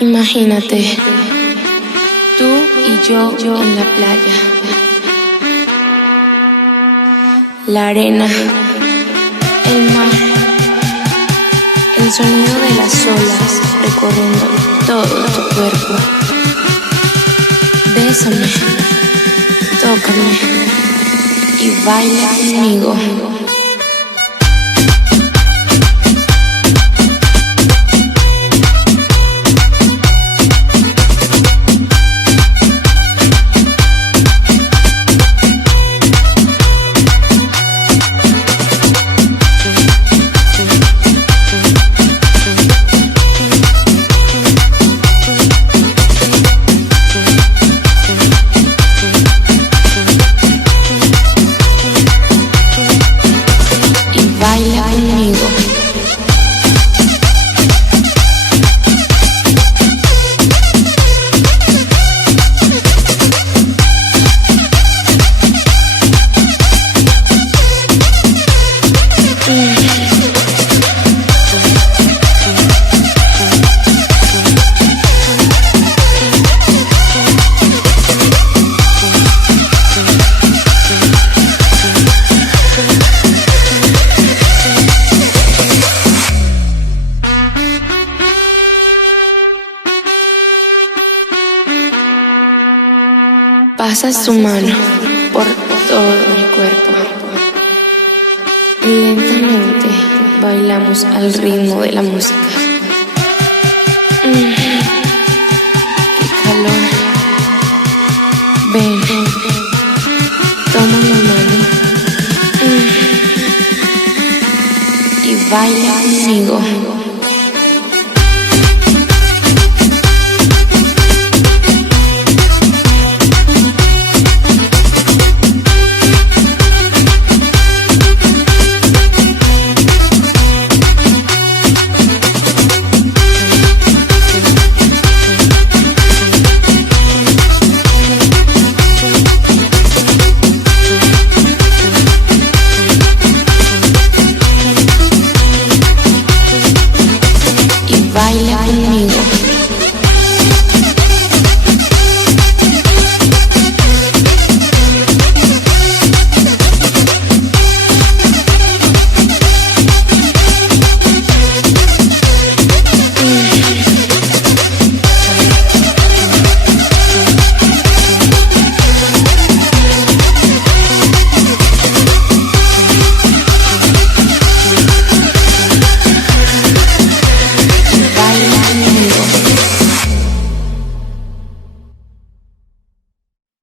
Imagínate, tú y yo en la playa, la arena, el mar, el sonido de las olas recorriendo todo tu cuerpo. Bésame, tócame y baila conmigo. Baila conmigo. Pasa su mano por todo mi cuerpo. Lentamente bailamos al ritmo de la música. ¡Qué calor! Ven, toma mi mano y baila conmigo.